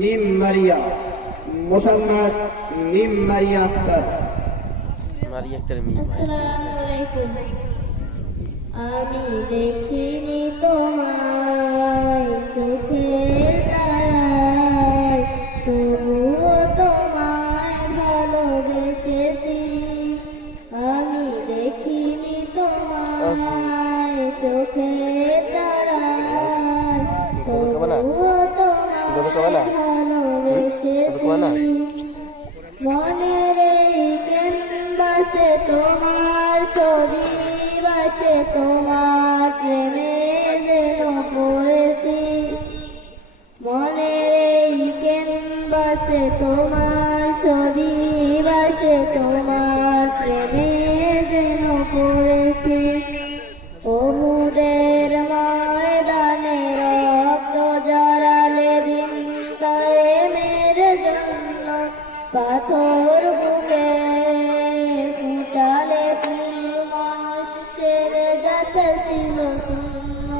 মিম মারিয়া, মোসাম্মদ মিম মারিয়া আক্তার। মারিয়া আক্তার মিম। আসসালামু আলাইকুম। আমি দেখিনি তোমায় চোখের তারায়, তবুও তোমায় ভালোবেসেছি। আমি দেখিনি তোমায় চোখের তারায়, তবুও তোমায় ভালোবেসেছি। মনের এই ক্যানভাসে তোমার ছবি বাসে, তোমার প্রেমে যেন পড়েছি। মনের এই ক্যানভাসে তোমার ছবি বাসে, তোমার প্রেমে যেন পড়েছি। ওহুদের ময়দানে রক্ত জড়ালে দিন কায়েমের জন্য, পাথর বুকে ফুটালে ফুল মনুষ্যের যাতে ছিল শূন্য।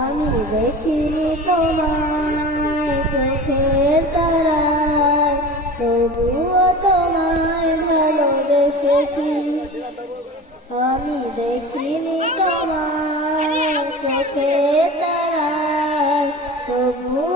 আমি দেখিনি তোমায় চোখের তারায়, তবুও তোমায় ভালোবেসেছি। আমি দেখিনি তোমায় চোখের তারায়, তবুও